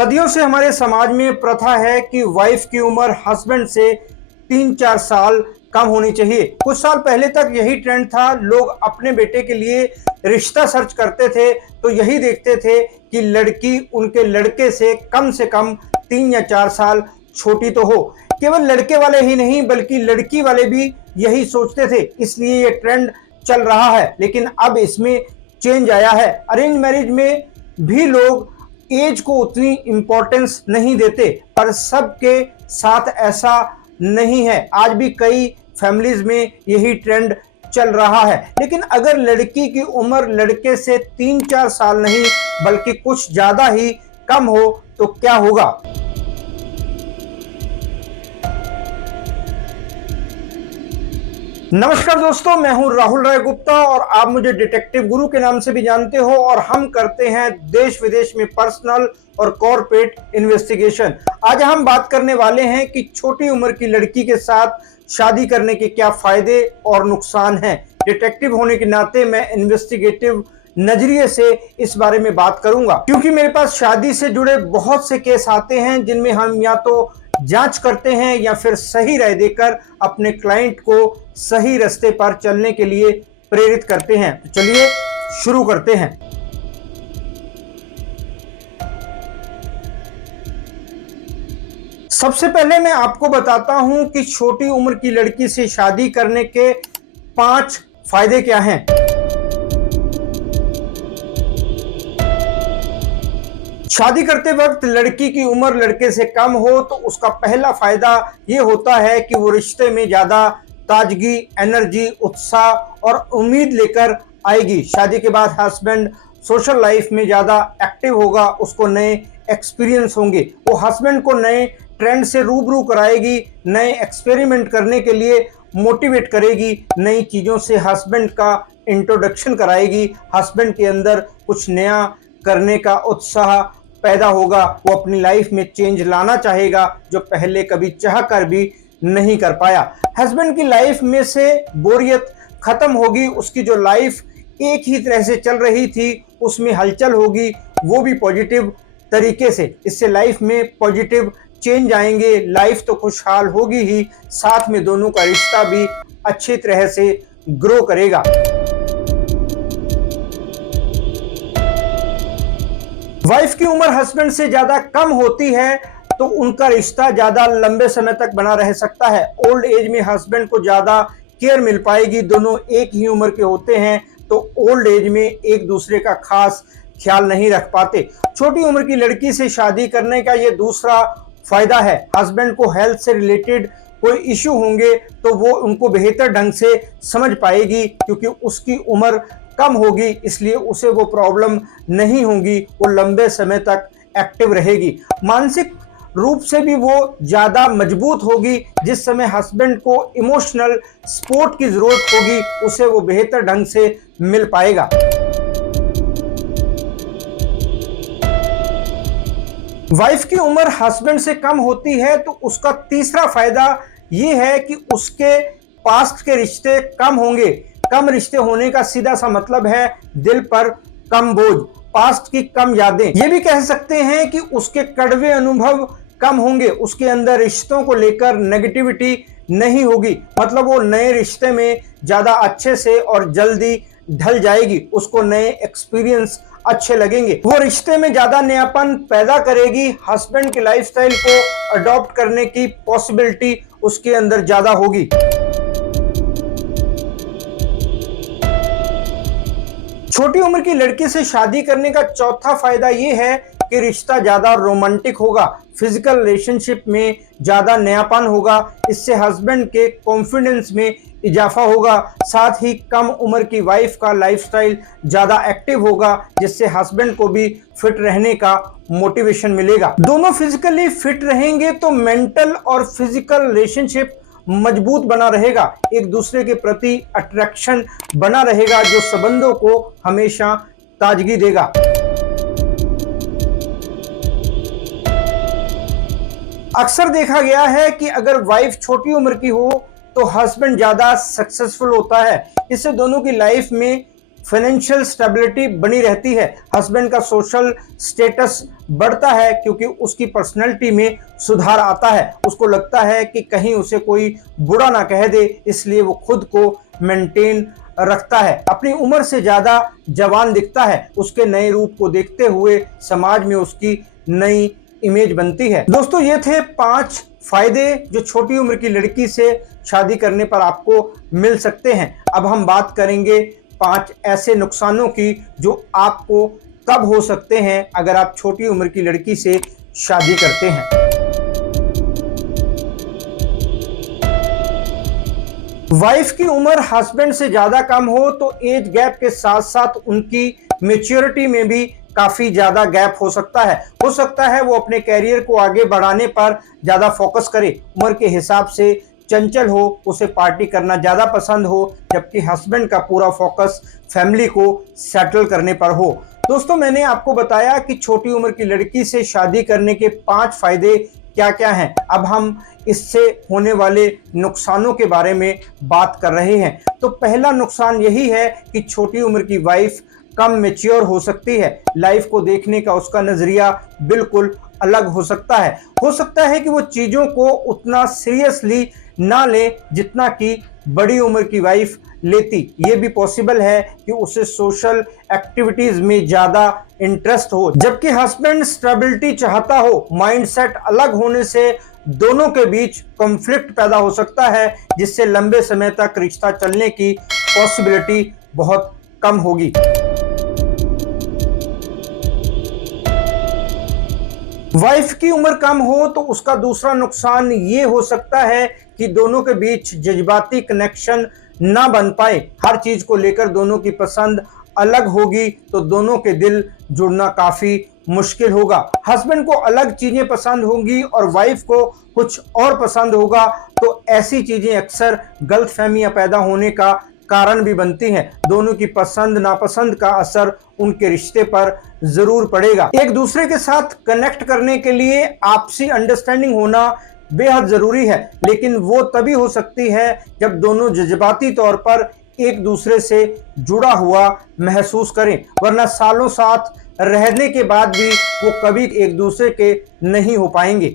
सदियों से हमारे समाज में प्रथा है कि वाइफ की उम्र हस्बैंड से 3-4 साल कम होनी चाहिए। कुछ साल पहले तक यही ट्रेंड था। लोग अपने बेटे के लिए रिश्ता सर्च करते थे तो यही देखते थे कि लड़की उनके लड़के से कम 3 या 4 साल छोटी तो हो। केवल लड़के वाले ही नहीं बल्कि लड़की वाले भी यही सोचते थे, इसलिए ये ट्रेंड चल रहा है। लेकिन अब इसमें चेंज आया है। अरेंज मैरिज में भी लोग एज को उतनी इंपॉर्टेंस नहीं देते, पर सबके साथ ऐसा नहीं है। आज भी कई फैमिलीज में यही ट्रेंड चल रहा है। लेकिन अगर लड़की की उम्र लड़के से 3-4 साल नहीं बल्कि कुछ ज्यादा ही कम हो तो क्या होगा? नमस्कार दोस्तों, मैं हूं राहुल राय गुप्ता और आप मुझे डिटेक्टिव गुरु के नाम से भी जानते हो। और हम करते हैं देश विदेश में पर्सनल और कॉर्पोरेट इन्वेस्टिगेशन। आज हम बात करने वाले हैं कि छोटी उम्र की लड़की के साथ शादी करने के क्या फायदे और नुकसान हैं। डिटेक्टिव होने के नाते मैं इन्वेस्टिगेटिव नजरिए से इस बारे में बात करूंगा, क्योंकि मेरे पास शादी से जुड़े बहुत से केस आते हैं जिनमें हम या तो जांच करते हैं या फिर सही राय देकर अपने क्लाइंट को सही रास्ते पर चलने के लिए प्रेरित करते हैं। तो चलिए शुरू करते हैं। सबसे पहले मैं आपको बताता हूं कि छोटी उम्र की लड़की से शादी करने के 5 फायदे क्या हैं। शादी करते वक्त लड़की की उम्र लड़के से कम हो तो उसका पहला फायदा यह होता है कि वो रिश्ते में ज्यादा ताजगी, एनर्जी, उत्साह और उम्मीद लेकर आएगी। शादी के बाद हस्बैंड सोशल लाइफ में ज्यादा एक्टिव होगा, उसको नए एक्सपीरियंस होंगे। वो हस्बैंड को नए ट्रेंड से रूबरू कराएगी, नए एक्सपेरिमेंट करने के लिए मोटिवेट करेगी, नई चीजों से हस्बैंड का इंट्रोडक्शन कराएगी। हस्बैंड के अंदर कुछ नया करने का उत्साह पैदा होगा। वो अपनी लाइफ में चेंज लाना चाहेगा जो पहले कभी चाह कर भी नहीं कर पाया। हस्बैंड की लाइफ में से बोरियत खत्म होगी। उसकी जो लाइफ एक ही तरह से चल रही थी उसमें हलचल होगी, वो भी पॉजिटिव तरीके से। इससे लाइफ में पॉजिटिव चेंज आएंगे। लाइफ तो खुशहाल होगी ही, साथ में दोनों का रिश्ता भी अच्छी तरह से ग्रो करेगा। वाइफ की उम्र हस्बैंड से ज्यादा कम होती है तो उनका रिश्ता ज्यादा लंबे समय तक बना रह सकता है। ओल्ड एज में हस्बैंड को ज्यादा केयर मिल पाएगी। दोनों एक ही उम्र के होते हैं तो ओल्ड एज में एक दूसरे का खास ख्याल नहीं रख पाते। छोटी उम्र की लड़की से शादी करने का ये दूसरा फायदा है। हस्बैंड को हेल्थ से रिलेटेड कोई इश्यू होंगे तो वो उनको बेहतर ढंग से समझ पाएगी, क्योंकि उसकी उम्र कम होगी, इसलिए उसे वो प्रॉब्लम नहीं होगी। वो लंबे समय तक एक्टिव रहेगी। मानसिक रूप से भी वो ज्यादा मजबूत होगी। जिस समय हस्बैंड को इमोशनल सपोर्ट की जरूरत होगी उसे वो बेहतर ढंग से मिल पाएगा। वाइफ की उम्र हस्बैंड से कम होती है तो उसका तीसरा फायदा ये है कि उसके पास्ट के रिश्ते कम होंगे। कम रिश्ते होने का सीधा सा मतलब है दिल पर कम बोझ, पास्ट की कम यादें। ये भी कह सकते हैं कि उसके कड़वे अनुभव कम होंगे। उसके अंदर रिश्तों को लेकर नेगेटिविटी नहीं होगी, मतलब वो नए रिश्ते में ज्यादा अच्छे से और जल्दी ढल जाएगी। उसको नए एक्सपीरियंस अच्छे लगेंगे। वो रिश्ते में ज्यादा नयापन पैदा करेगी। हस्बैंड के लाइफस्टाइल को अडॉप्ट करने की पॉसिबिलिटी उसके अंदर ज्यादा होगी। छोटी उम्र की लड़की से शादी करने का चौथा फायदा यह है कि रिश्ता ज्यादा रोमांटिक होगा। फिजिकल रिलेशनशिप में ज्यादा नयापन होगा। इससे हस्बैंड के कॉन्फिडेंस में इजाफा होगा। साथ ही कम उम्र की वाइफ का लाइफस्टाइल ज्यादा एक्टिव होगा, जिससे हस्बैंड को भी फिट रहने का मोटिवेशन मिलेगा। दोनों फिजिकली फिट रहेंगे तो मेंटल और फिजिकल रिलेशनशिप मजबूत बना रहेगा। एक दूसरे के प्रति अट्रैक्शन बना रहेगा जो संबंधों को हमेशा ताजगी देगा। अक्सर देखा गया है कि अगर वाइफ छोटी उम्र की हो तो हस्बैंड ज्यादा सक्सेसफुल होता है। इससे दोनों की लाइफ में फाइनेंशियल स्टेबिलिटी बनी रहती है। हस्बैंड का सोशल स्टेटस बढ़ता है क्योंकि उसकी पर्सनैलिटी में सुधार आता है। उसको लगता है कि कहीं उसे कोई बुरा ना कह दे, इसलिए वो खुद को मेंटेन रखता है। अपनी उम्र से ज्यादा जवान दिखता है। उसके नए रूप को देखते हुए समाज में उसकी नई इमेज बनती है। दोस्तों, ये थे 5 फायदे जो छोटी उम्र की लड़की से शादी करने पर आपको मिल सकते हैं। अब हम बात करेंगे 5 ऐसे नुकसानों की जो आपको कब हो सकते हैं अगर आप छोटी उम्र की लड़की से शादी करते हैं। वाइफ की उम्र हस्बैंड से ज्यादा कम हो तो एज गैप के साथ साथ उनकी मेच्योरिटी में भी काफी ज्यादा गैप हो सकता है। हो सकता है वो अपने कैरियर को आगे बढ़ाने पर ज्यादा फोकस करे, उम्र के हिसाब से चंचल हो, उसे पार्टी करना ज्यादा पसंद हो, जबकि हस्बैंड का पूरा फोकस फैमिली को सेटल करने पर हो। दोस्तों, मैंने आपको बताया कि छोटी उम्र की लड़की से शादी करने के 5 फायदे क्या क्या हैं। अब हम इससे होने वाले नुकसानों के बारे में बात कर रहे हैं। तो पहला नुकसान यही है कि छोटी उम्र की वाइफ कम मैच्योर हो सकती है। लाइफ को देखने का उसका नजरिया बिल्कुल अलग हो सकता है। हो सकता है कि वो चीजों को उतना सीरियसली ना ले जितना कि बड़ी उम्र की वाइफ लेती। ये भी पॉसिबल है कि उसे सोशल एक्टिविटीज में ज्यादा इंटरेस्ट हो, जबकि हस्बैंड स्टेबिलिटी चाहता हो। माइंडसेट अलग होने से दोनों के बीच कॉन्फ्लिक्ट पैदा हो सकता है, जिससे लंबे समय तक रिश्ता चलने की पॉसिबिलिटी बहुत कम होगी। वाइफ की उम्र कम हो तो उसका दूसरा नुकसान ये हो सकता है कि दोनों के बीच जज्बाती कनेक्शन ना बन पाए। हर चीज को लेकर दोनों की पसंद अलग होगी तो दोनों के दिल जुड़ना काफी मुश्किल होगा। हस्बैंड को अलग चीजें पसंद होंगी और वाइफ को कुछ और पसंद होगा, तो ऐसी चीजें अक्सर गलतफहमियां पैदा होने का कारण भी बनती हैं। दोनों की पसंद नापसंद का असर उनके रिश्ते पर जरूर पड़ेगा। एक दूसरे के साथ कनेक्ट करने के लिए आपसी अंडरस्टैंडिंग होना बेहद जरूरी है, लेकिन वो तभी हो सकती है जब दोनों जज्बाती तौर पर एक दूसरे से जुड़ा हुआ महसूस करें, वरना सालों साथ रहने के बाद भी वो कभी एक दूसरे के नहीं हो पाएंगे।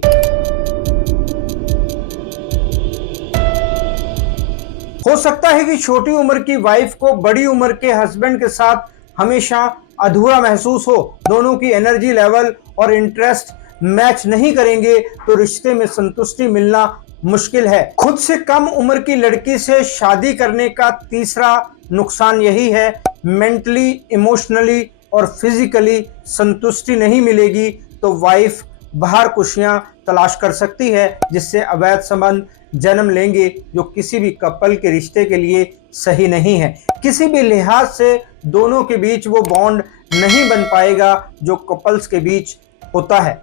हो सकता है कि छोटी उम्र की वाइफ को बड़ी उम्र के हस्बैंड के साथ हमेशा अधूरा महसूस हो। दोनों की एनर्जी लेवल और इंटरेस्ट मैच नहीं करेंगे तो रिश्ते में संतुष्टि मिलना मुश्किल है। खुद से कम उम्र की लड़की से शादी करने का तीसरा नुकसान यही है, मेंटली, इमोशनली और फिजिकली संतुष्टि नहीं मिलेगी तो वाइफ बाहर खुशियां तलाश कर सकती है, जिससे अवैध संबंध जन्म लेंगे जो किसी भी कपल के रिश्ते के लिए सही नहीं है। किसी भी लिहाज से दोनों के बीच वो बॉन्ड नहीं बन पाएगा जो कपल्स के बीच होता है।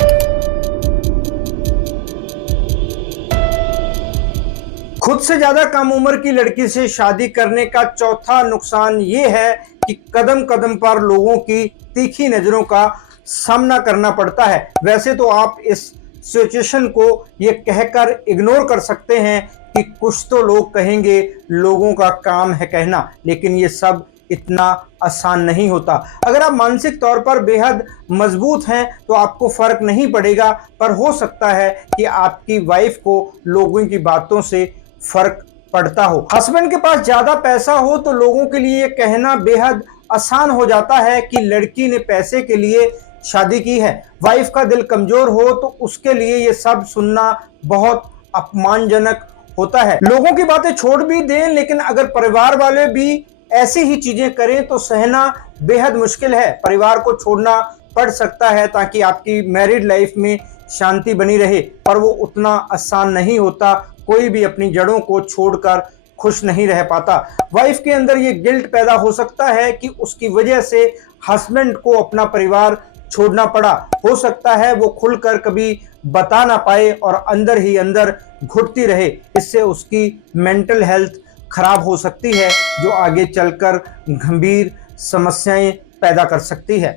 खुद से ज्यादा कम उम्र की लड़की से शादी करने का चौथा नुकसान ये है कि कदम कदम पर लोगों की तीखी नजरों का सामना करना पड़ता है। वैसे तो आप इस सिचुएशन को ये कहकर इग्नोर कर सकते हैं कि कुछ तो लोग कहेंगे, लोगों का काम है कहना, लेकिन ये सब इतना आसान नहीं होता। अगर आप मानसिक तौर पर बेहद मजबूत हैं तो आपको फर्क नहीं पड़ेगा, पर हो सकता है कि आपकी वाइफ को लोगों की बातों से फर्क पड़ता हो। हस्बैंड के पास ज्यादा पैसा हो तो लोगों के लिए कहना बेहद आसान हो जाता है कि लड़की ने पैसे के लिए शादी की है। वाइफ का दिल कमजोर हो तो उसके लिए ये सब सुनना बहुत अपमानजनक होता है। लोगों की बातें छोड़ भी दें, लेकिन अगर परिवार वाले भी ऐसी ही चीजें करें तो सहना बेहद मुश्किल है। परिवार को छोड़ना पड़ सकता है ताकि आपकी मैरिड लाइफ में शांति बनी रहे, पर वो उतना आसान नहीं होता। कोई भी अपनी जड़ों को छोड़कर खुश नहीं रह पाता। वाइफ के अंदर ये गिल्ट पैदा हो सकता है कि उसकी वजह से हस्बैंड को अपना परिवार छोड़ना पड़ा। हो सकता है वो खुलकर कभी बता ना पाए और अंदर ही अंदर घुटती रहे। इससे उसकी मेंटल हेल्थ खराब हो सकती है, जो आगे चलकर गंभीर समस्याएं पैदा कर सकती है।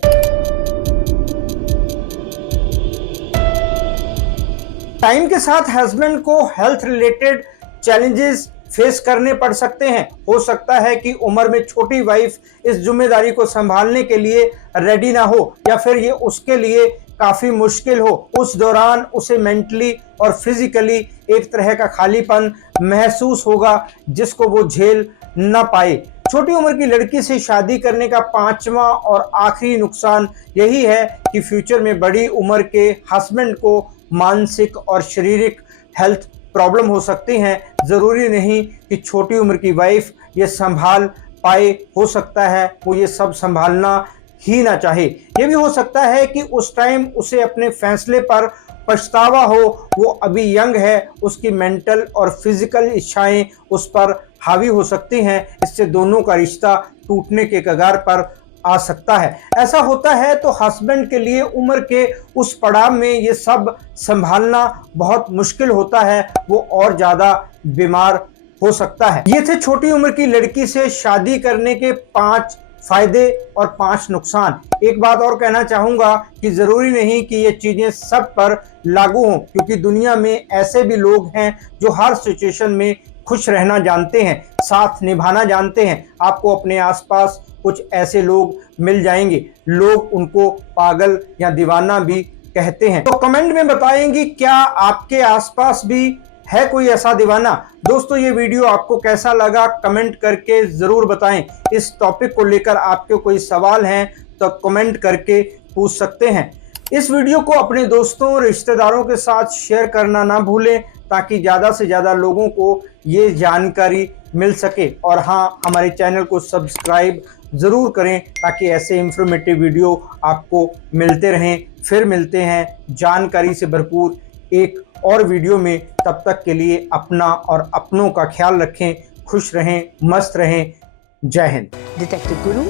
टाइम के साथ हस्बैंड को हेल्थ रिलेटेड चैलेंजेस फेस करने पड़ सकते हैं। हो सकता है कि उम्र में छोटी वाइफ इस जिम्मेदारी को संभालने के लिए रेडी ना हो या फिर ये उसके लिए काफी मुश्किल हो। उस दौरान उसे मेंटली और फिजिकली एक तरह का खालीपन महसूस होगा जिसको वो झेल न पाए। छोटी उम्र की लड़की से शादी करने का पांचवा और आखिरी नुकसान यही है कि फ्यूचर में बड़ी उम्र के हस्बैंड को मानसिक और शारीरिक हेल्थ प्रॉब्लम हो सकती हैं। जरूरी नहीं कि छोटी उम्र की वाइफ ये संभाल पाए, हो सकता है वो ये सब संभालना ही ना चाहे। ये भी हो सकता है कि उस टाइम उसे अपने फैसले पर पछतावा हो। वो अभी यंग है, उसकी मेंटल और फिजिकल इच्छाएं उस पर हावी हो सकती हैं। इससे दोनों का रिश्ता टूटने के कगार पर आ सकता है। ऐसा होता है तो हस्बैंड के लिए उम्र के उस पड़ाव में ये सब संभालना बहुत मुश्किल होता है, वो और ज्यादा बीमार हो सकता है। ये थे छोटी उम्र की लड़की से शादी करने के 5 फायदे और 5 नुकसान। एक बात और कहना चाहूंगा कि जरूरी नहीं कि ये चीजें सब पर लागू हों, क्योंकि दुनिया में ऐसे भी लोग हैं जो हर सिचुएशन में खुश रहना जानते हैं, साथ निभाना जानते हैं। आपको अपने आसपास कुछ ऐसे लोग मिल जाएंगे, लोग उनको पागल या दीवाना भी कहते हैं। तो कमेंट में बताएंगे क्या आपके आसपास भी है कोई ऐसा दीवाना। दोस्तों ये वीडियो आपको कैसा लगा कमेंट करके जरूर बताएं। इस टॉपिक को लेकर आपके कोई सवाल हैं तो कमेंट करके पूछ सकते हैं। इस वीडियो को अपने दोस्तों रिश्तेदारों के साथ शेयर करना ना भूलें ताकि ज़्यादा से ज़्यादा लोगों को ये जानकारी मिल सके। और हाँ, हमारे चैनल को सब्सक्राइब ज़रूर करें ताकि ऐसे इंफॉर्मेटिव वीडियो आपको मिलते रहें। फिर मिलते हैं जानकारी से भरपूर एक और वीडियो में। तब तक के लिए अपना और अपनों का ख्याल रखें, खुश रहें, मस्त रहें। जय हिंद। डिटेक्टिव गुरु